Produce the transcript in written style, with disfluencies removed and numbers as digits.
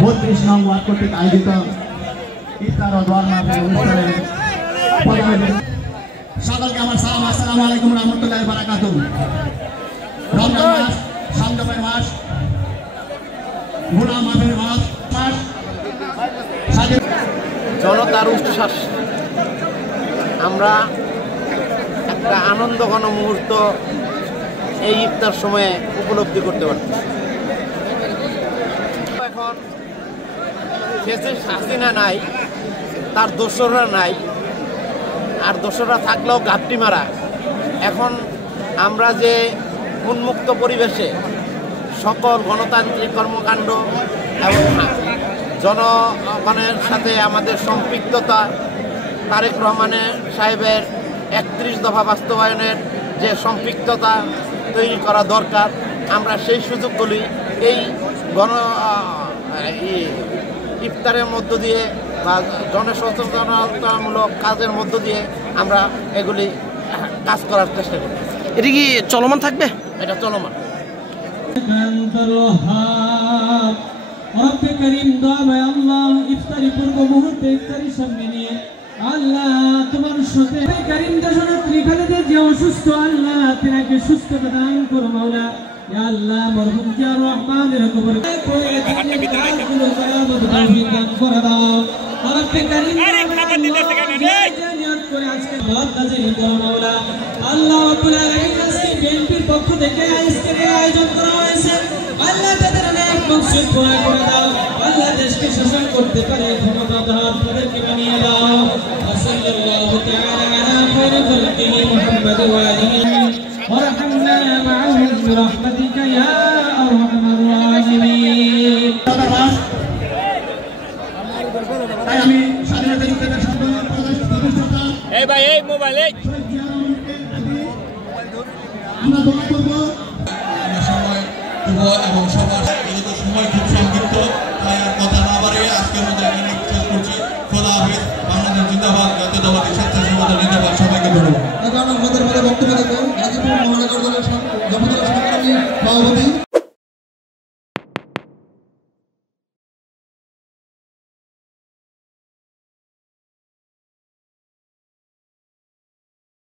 32 নং ওয়ার্ড কর্তৃক আয়োজিত ইফতার ও দোয়া মাহফিল অনুষ্ঠানে সকলকে আমার সালাম। আসসালামু আলাইকুম ওয়া রাহমাতুল্লাহি ওয়া বারাকাতুহু। রমজান মাস, সংযমের মাস, গুনাহ মাফের মাস, জনতার উচ্ছ্বাস, আমরা একটা আনন্দঘন মুহূর্ত এই ইফতার সময়ে উপলব্ধি করতে পারছি। এখন ফেসিস্ট হাসিনা নাই, তার দোসররা নাই, আর দোসররা থাকলেও ঘাপটি মারা। এখন আমরা যে উন্মুক্ত পরিবেশে সকল গণতান্ত্রিক কর্মকাণ্ড এবং জনগণের সাথে আমাদের সম্পৃক্ততা, তারেক রহমানের সাহেবের 31 দফা বাস্তবায়নের যে সম্পৃক্ততা তৈরি করা দরকার, আমরা সেই সুযোগগুলি এই ইফতারের মধ্য দিয়ে বা জনসচেতনতামূলক কাজের মধ্য দিয়ে আমরা এগুলি কাজ করার চেষ্টা করি। এটা কি চলমান থাকবে? এটা চলমান। রব্বে করিম দোয়া আল্লাহ ইফতারি পূর্ব মুহূর্তে ইফতারি সামনে নিয়ে আল্লাহ তোমার সাথে করিম দেশনেত্রী খালেদা জিয়া অসুস্থ, আল্লাহ তিনাকে সুস্থতা দান করো মাওলা। ইয়া আল্লাহ মরহুম জিয়া রহমানের কবর দান করে দাও। রব্বে করিম করে আজকে বহুত নাজিল করো মাওলা। আল্লাহ রাব্বুল আলামিন আজকে বিএনপির পক্ষ থেকে আজকে আয়োজন করা হয়েছে, আল্লাহ তাদের অনেক মকসুদ পূরণ করে দাও। আল্লাহ দেশকে শাসন করতে পারে ক্ষমতাধর তাদেরকে বানিয়ে দাও। সাল্লাল্লাহু তাআলা আলা খায়রি খালকিহি মুহাম্মদ ওয়া আলিহি ওয়ারহামনা মা'আহুম বিরহমাতিকা ইয়া আরহামার রাহিমিন। তাই আমি স্বাধীনতা যুদ্ধের সম্পূর্ণ প্রতিষ্ঠাতা এই ভাই এই মোবাইল আমরা দোয়া করব সবাই এবং সবার